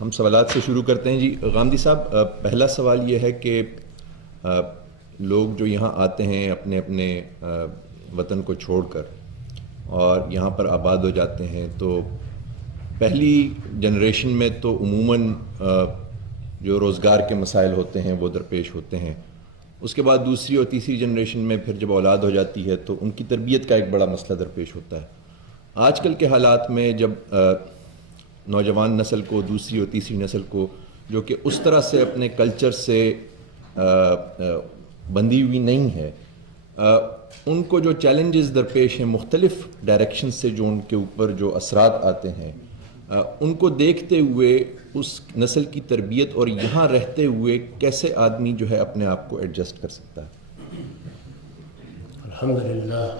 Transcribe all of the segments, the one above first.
ہم سوالات سے شروع کرتے ہیں. جی غامدی صاحب، پہلا سوال یہ ہے کہ لوگ جو یہاں آتے ہیں اپنے اپنے وطن کو چھوڑ کر اور یہاں پر آباد ہو جاتے ہیں، تو پہلی جنریشن میں تو عموماً جو روزگار کے مسائل ہوتے ہیں وہ درپیش ہوتے ہیں. اس کے بعد دوسری اور تیسری جنریشن میں پھر جب اولاد ہو جاتی ہے تو ان کی تربیت کا ایک بڑا مسئلہ درپیش ہوتا ہے. آج کل کے حالات میں جب نوجوان نسل کو، دوسری اور تیسری نسل کو، جو کہ اس طرح سے اپنے کلچر سے بندھی ہوئی نہیں ہے، ان کو جو چیلنجز درپیش ہیں مختلف ڈائریکشن سے، جو ان کے اوپر جو اثرات آتے ہیں، ان کو دیکھتے ہوئے اس نسل کی تربیت اور یہاں رہتے ہوئے کیسے آدمی جو ہے اپنے آپ کو ایڈجسٹ کر سکتا ہے؟ الحمدللہ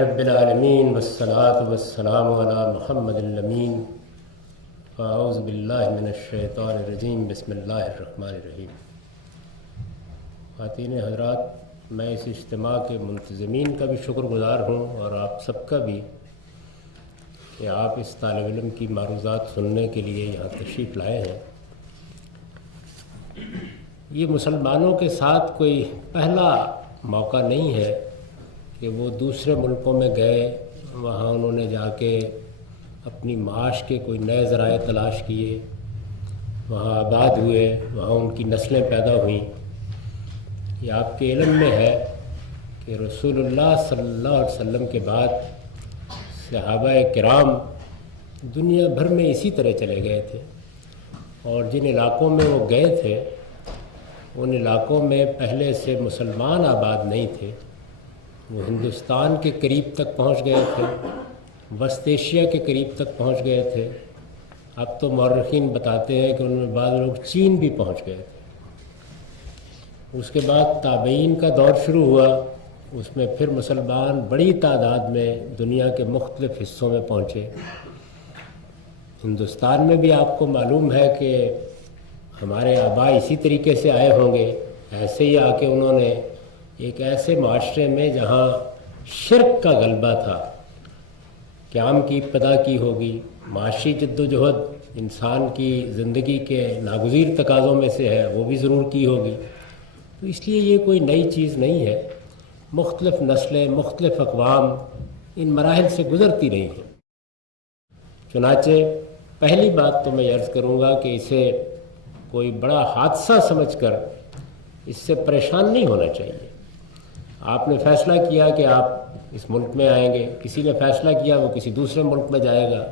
رب العالمین والصلاة والسلام علی محمد الامین. فاعوذ باللہ من الشیطان الرجیم. بسم اللہ الرحمن الرحیم. خواتین حضرات، میں اس اجتماع کے منتظمین کا بھی شکر گزار ہوں اور آپ سب کا بھی کہ آپ اس طالب علم کی معروضات سننے کے لیے یہاں تشریف لائے ہیں. یہ مسلمانوں کے ساتھ کوئی پہلا موقع نہیں ہے کہ وہ دوسرے ملکوں میں گئے، وہاں انہوں نے جا کے اپنی معاش کے کوئی نئے ذرائع تلاش کیے، وہاں آباد ہوئے، وہاں ان کی نسلیں پیدا ہوئیں. یہ آپ کے علم میں ہے کہ رسول اللہ صلی اللہ علیہ وسلم کے بعد صحابہ کرام دنیا بھر میں اسی طرح چلے گئے تھے، اور جن علاقوں میں وہ گئے تھے ان علاقوں میں پہلے سے مسلمان آباد نہیں تھے. وہ ہندوستان کے قریب تک پہنچ گئے تھے، وسط ایشیا کے قریب تک پہنچ گئے تھے. اب تو مورخین بتاتے ہیں کہ ان میں بعض لوگ چین بھی پہنچ گئے تھے. اس کے بعد تابعین کا دور شروع ہوا، اس میں پھر مسلمان بڑی تعداد میں دنیا کے مختلف حصوں میں پہنچے. ہندوستان میں بھی آپ کو معلوم ہے کہ ہمارے آبا اسی طریقے سے آئے ہوں گے. ایسے ہی آ کے انہوں نے ایک ایسے معاشرے میں جہاں شرک کا غلبہ تھا، قیام کی ابتدا کی ہوگی. معاشی جد و جہد انسان کی زندگی کے ناگزیر تقاضوں میں سے ہے، وہ بھی ضرور کی ہوگی. تو اس لیے یہ کوئی نئی چیز نہیں ہے. مختلف نسلیں، مختلف اقوام ان مراحل سے گزرتی رہی ہیں. چنانچہ پہلی بات تو میں عرض کروں گا کہ اسے کوئی بڑا حادثہ سمجھ کر اس سے پریشان نہیں ہونا چاہیے. آپ نے فیصلہ کیا کہ آپ اس ملک میں آئیں گے، کسی نے فیصلہ کیا وہ کسی دوسرے ملک میں جائے گا.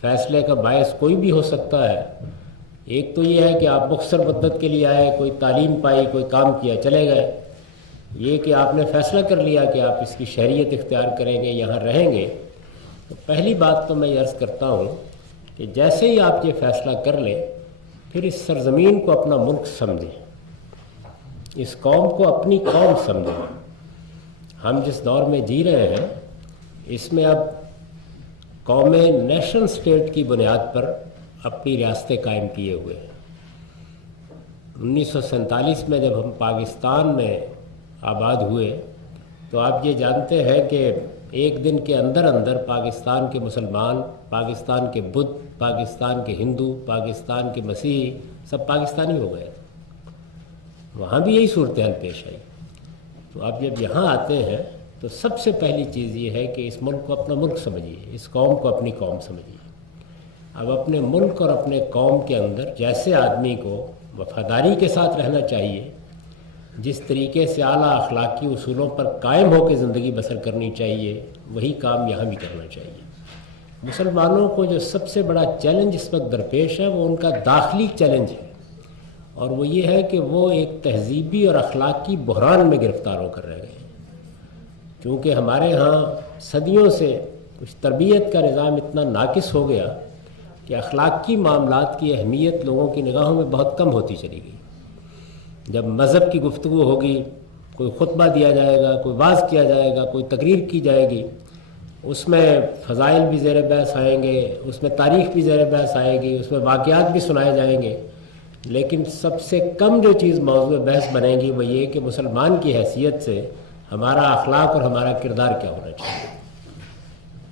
فیصلے کا باعث کوئی بھی ہو سکتا ہے. ایک تو یہ ہے کہ آپ مختصر مدت کے لیے آئے، کوئی تعلیم پائی، کوئی کام کیا، چلے گئے. یہ کہ آپ نے فیصلہ کر لیا کہ آپ اس کی شہریت اختیار کریں گے، یہاں رہیں گے. تو پہلی بات تو میں یہ عرض کرتا ہوں کہ جیسے ہی آپ یہ فیصلہ کر لیں، پھر اس سرزمین کو اپنا ملک سمجھیں، اس قوم کو اپنی قوم سمجھیں. ہم جس دور میں جی رہے ہیں اس میں اب قومیں نیشن سٹیٹ کی بنیاد پر اپنی ریاستیں قائم کیے ہوئے ہیں. 1947 میں جب ہم پاکستان میں آباد ہوئے تو آپ یہ جانتے ہیں کہ ایک دن کے اندر اندر پاکستان کے مسلمان، پاکستان کے بدھ، پاکستان کے ہندو، پاکستان کے مسیحی سب پاکستانی ہو گئے. وہاں بھی یہی صورتحال پیش آئی. تو آپ جب یہاں آتے ہیں تو سب سے پہلی چیز یہ ہے کہ اس ملک کو اپنا ملک سمجھیے، اس قوم کو اپنی قوم سمجھیے. اب اپنے ملک اور اپنے قوم کے اندر جیسے آدمی کو وفاداری کے ساتھ رہنا چاہیے، جس طریقے سے اعلیٰ اخلاقی اصولوں پر قائم ہو کے زندگی بسر کرنی چاہیے، وہی کام یہاں بھی کرنا چاہیے. مسلمانوں کو جو سب سے بڑا چیلنج اس وقت درپیش ہے وہ ان کا داخلی چیلنج ہے، اور وہ یہ ہے کہ وہ ایک تہذیبی اور اخلاقی بحران میں گرفتار ہو کر رہ گئے ہیں. چونکہ ہمارے ہاں صدیوں سے کچھ تربیت کا نظام اتنا ناقص ہو گیا کہ اخلاقی معاملات کی اہمیت لوگوں کی نگاہوں میں بہت کم ہوتی چلی گئی. جب مذہب کی گفتگو ہوگی، کوئی خطبہ دیا جائے گا، کوئی واعظ کیا جائے گا، کوئی تقریر کی جائے گی، اس میں فضائل بھی زیر بحث آئیں گے، اس میں تاریخ بھی زیر بحث آئے گی، اس میں واقعات بھی سنائے جائیں گے. لیکن سب سے کم جو چیز موضوع بحث بنے گی وہ یہ کہ مسلمان کی حیثیت سے ہمارا اخلاق اور ہمارا کردار کیا ہونا چاہیے.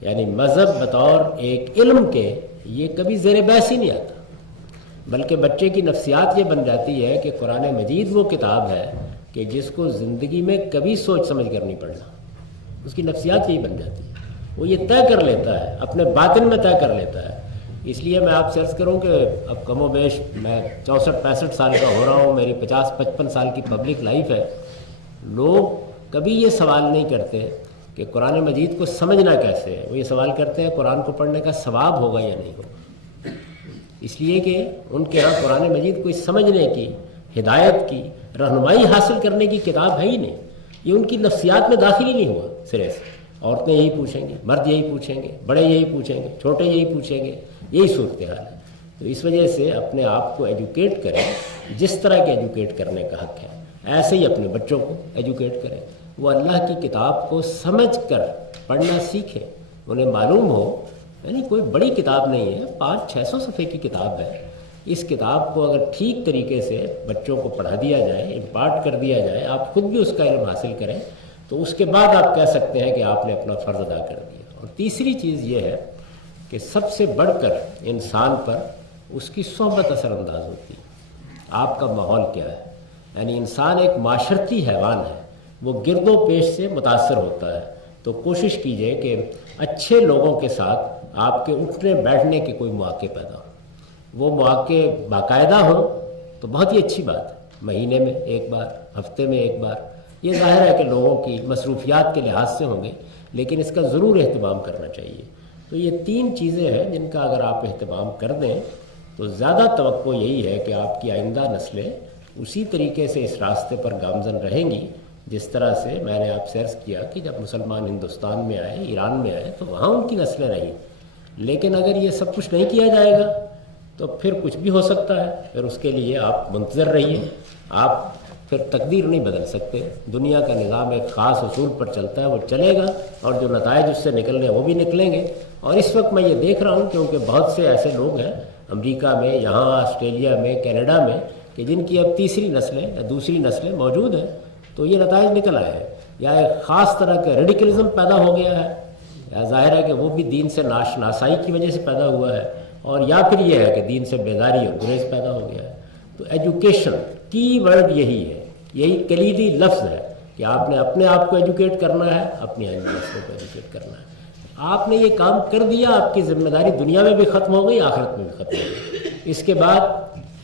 یعنی مذہب بطور ایک علم کے یہ کبھی زیر بحث ہی نہیں آتا، بلکہ بچے کی نفسیات یہ بن جاتی ہے کہ قرآن مجید وہ کتاب ہے کہ جس کو زندگی میں کبھی سوچ سمجھ کر نہیں پڑھنا، اس کی نفسیات یہی بن جاتی ہے، وہ یہ طے کر لیتا ہے، اپنے باطن میں طے کر لیتا ہے۔ اس لیے میں آپ سے عرض کروں کہ اب کم و بیش میں 64-65 سال کا ہو رہا ہوں، میری 50-55 سال کی پبلک لائف ہے، لوگ کبھی یہ سوال نہیں کرتے کہ قرآن مجید کو سمجھنا کیسے ہے، وہ یہ سوال کرتے ہیں قرآن کو پڑھنے کا ثواب ہوگا یا نہیں ہوگا، اس لیے کہ ان کے ہاں قرآن مجید کو سمجھنے کی، ہدایت کی، رہنمائی حاصل کرنے کی کتاب ہے ہی نہیں، یہ ان کی نفسیات میں داخل ہی نہیں ہوا سرے سے۔ عورتیں یہی پوچھیں گی، مرد یہی پوچھیں گے، بڑے یہی پوچھیں گے، چھوٹے یہی پوچھیں گے، یہی صورتحال ہے۔ تو اس وجہ سے اپنے آپ کو ایجوکیٹ کریں، جس طرح کے ایجوکیٹ کرنے کا حق ہے ایسے ہی اپنے بچوں کو ایجوکیٹ کریں، وہ اللہ کی کتاب کو سمجھ کر پڑھنا سیکھیں، انہیں معلوم ہو، یعنی کوئی بڑی کتاب نہیں ہے، 500-600 صفحے کی کتاب ہے، اس کتاب کو اگر ٹھیک طریقے سے بچوں کو پڑھا دیا جائے، امپارٹ کر دیا جائے، آپ خود بھی اس کا علم حاصل کریں، تو اس کے بعد آپ کہہ سکتے ہیں کہ آپ نے اپنا فرض ادا کر دیا۔ اور تیسری چیز یہ ہے کہ سب سے بڑھ کر انسان پر اس کی صحبت اثر انداز ہوتی ہے، آپ کا ماحول کیا ہے، یعنی انسان ایک معاشرتی حیوان ہے، وہ گرد و پیش سے متاثر ہوتا ہے، تو کوشش کیجئے کہ اچھے لوگوں کے ساتھ آپ کے اٹھنے بیٹھنے کے کوئی مواقع پیدا ہوں، وہ مواقع باقاعدہ ہوں تو بہت ہی اچھی بات ہے، مہینے میں ایک بار، ہفتے میں ایک بار، یہ ظاہر ہے کہ لوگوں کی مصروفیات کے لحاظ سے ہوں گے، لیکن اس کا ضرور اہتمام کرنا چاہیے۔ تو یہ 3 چیزیں ہیں جن کا اگر آپ اہتمام کر دیں تو زیادہ توقع یہی ہے کہ آپ کی آئندہ نسلیں اسی طریقے سے اس راستے پر گامزن رہیں گی جس طرح سے میں نے آپ سے عرض کیا کہ جب مسلمان ہندوستان میں آئے، ایران میں آئے تو وہاں ان کی نسلیں رہیں، لیکن اگر یہ سب کچھ نہیں کیا جائے گا تو پھر کچھ بھی ہو سکتا ہے، پھر اس کے لیے آپ منتظر رہیے، آپ پھر تقدیر نہیں بدل سکتے، دنیا کا نظام ایک خاص اصول پر چلتا ہے، وہ چلے گا اور جو نتائج اس سے نکلنے وہ بھی نکلیں گے۔ اور اس وقت میں یہ دیکھ رہا ہوں کیونکہ بہت سے ایسے لوگ ہیں امریکہ میں، یہاں آسٹریلیا میں، کینیڈا میں، کہ جن کی اب تیسری نسلیں یا دوسری نسلیں موجود ہیں، تو یہ نتائج نکل آئے ہیں، یا ایک خاص طرح کا ریڈیکلزم پیدا ہو گیا ہے، یا ظاہر ہے کہ وہ بھی دین سے ناشناسائی کی وجہ سے پیدا ہوا ہے، اور یا پھر یہ ہے کہ دین سے بیزاری اور گریز پیدا ہو گیا ہے۔ تو ایجوکیشن کی ورڈ یہی ہے، یہی کلیدی لفظ ہے کہ آپ نے اپنے آپ کو ایجوکیٹ کرنا ہے، اپنی آئندہ نسلوں کو ایجوکیٹ کرنا ہے۔ آپ نے یہ کام کر دیا، آپ کی ذمہ داری دنیا میں بھی ختم ہو گئی، آخرت میں بھی ختم ہو گئی۔ اس کے بعد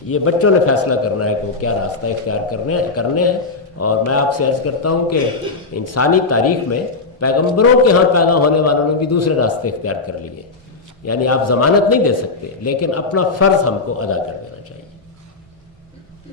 یہ بچوں نے فیصلہ کرنا ہے کہ وہ کیا راستہ اختیار کرنے ہیں۔ اور میں آپ سے عرض کرتا ہوں کہ انسانی تاریخ میں پیغمبروں کے ہاں پیدا ہونے والوں نے بھی دوسرے راستے اختیار کر لیے، یعنی آپ ضمانت نہیں دے سکتے، لیکن اپنا فرض ہم کو ادا کر دینا چاہیے۔